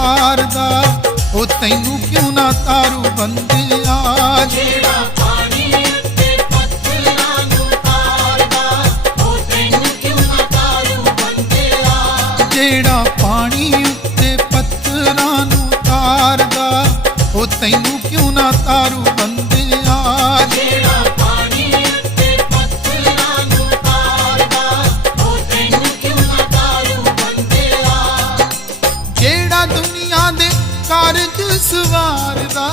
ਮਾਰਦਾ ਉਹ ਤੈਨੂੰ ਕਿਉਂ ਨਾ ਤਾਰੂ ਬੰਦਿਆ? ਜਿਹੜਾ ਪਾਣੀ ਤੇ ਪੱਥਰਾਂ ਨੂੰ ਤਾਰਦਾ ਉਹ ਤੈਨੂੰ ਕਿਉਂ ਨਾ ਤਾਰੂ ਬੰਦਿਆ? ਜਿਹੜਾ ਪਾਣੀ ਤੇ ਪੱਥਰਾਂ ਨੂੰ ਤਾਰਦਾ ਉਹ ਤੈਨੂੰ ਕਿਉਂ ਨਾ ਤਾਰੂ ਸਵਾਰਦਾ,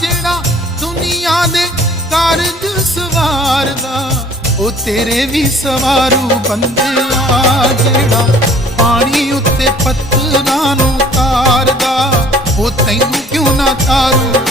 ਜਿਹੜਾ ਦੁਨੀਆ ਦੇ ਕਾਰਜ ਸਵਾਰਦਾ, ਉਹ ਤੇਰੇ ਵੀ ਸਵਾਰੂ ਬੰਦਿਆ ਜਿਹੜਾ ਪਾਣੀ ਉੱਤੇ ਪੱਥਰਾਂ ਨੂੰ ਤਾਰਦਾ, ਉਹ ਤੈਨੂੰ ਕਿਉਂ ਨਾ ਤਾਰੂ?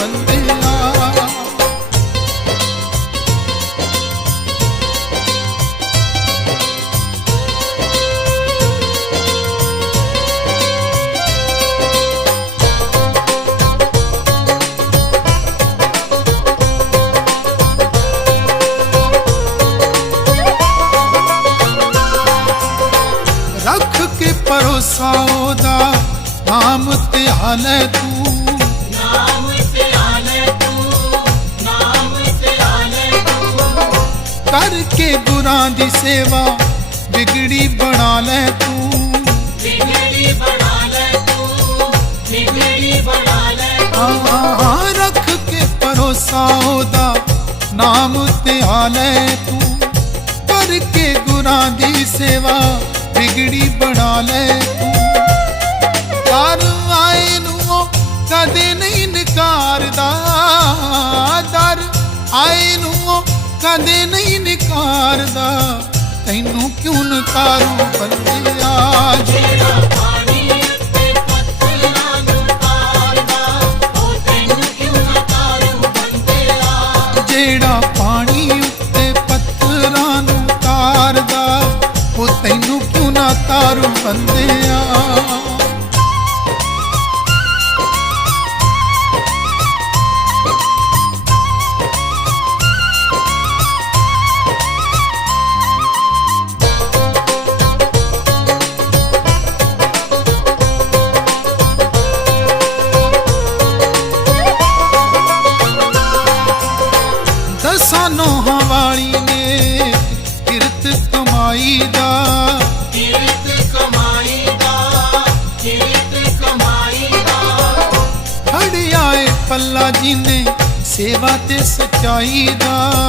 ਭਰੋਸਾ ਉਹਦਾ ਨਾਮ ਧਿਆਲੇ ਤੂੰ। ਨਾਮ ਧਿਆਲੇ ਤੂੰ ਨਾਮ ਧਿਆਲੇ ਤੂੰ। ਕਰਕੇ ਗੁਰਾਂ ਦੀ ਸੇਵਾ ਵਿਗੜੀ ਬਣਾ ਲੈ ਤੂੰ। ਵਿਗੜੀ ਬਣਾ ਲੈ ਤੂੰ ਵਿਗੜੀ ਬਣਾ ਲੈ ਆਹ ਰੱਖ ਕੇ ਭਰੋਸਾ ਉਹਦਾ ਨਾਮ ਧਿਆਲੇ ਤੂੰ। ਕਰਕੇ ਗੁਰਾਂ ਦੀ ਸੇਵਾ ਵਿਗੜੀ ਬਣਾ ਲੈ ਨਕਾਰਦਾ ਦਰ। ਆਏ ਨੂੰ ਕਦੇ ਨਹੀਂ ਨਿਕਾਰਦਾ। ਤੈਨੂੰ ਕਿਉਂ ਨਕਾਰੂ ਬੰਦਿਆ ਜਿਹੜਾ ਪਾਣੀ ਤੇ ਪੱਥਰਾਂ ਨੂੰ ਤਾਰਦਾ ਉਹ ਤੈਨੂੰ ਕਿਉਂ ਨਾ ਤਾਰੂ ਬੰਦਿਆ ਜਿਹੜਾ ਪਾਣੀ ਉੱਤੇ ਪੱਥਰਾਂ ਨੂੰ ਤਾਰਦਾ ਉਹ ਤੈਨੂੰ ਕਿਉਂ ਨਾ ਤਾਰੂ ਬੰਦਿਆ ਦਸਾਂ ਨੋਹਾਂ ਵਾਲੀ ਨੇ ਕਿਰਤ ਕਮਾਈ ਦਾ। ਕਿਰਤ ਕਮਾਈ ਦਾ ਕਿਰਤ ਕਮਾਈ ਦਾ। ਫੜਿਆ ਏ ਪੱਲਾ ਜੀ ਨੇ ਸੇਵਾ ਤੇ ਸਚਾਈ ਦਾ।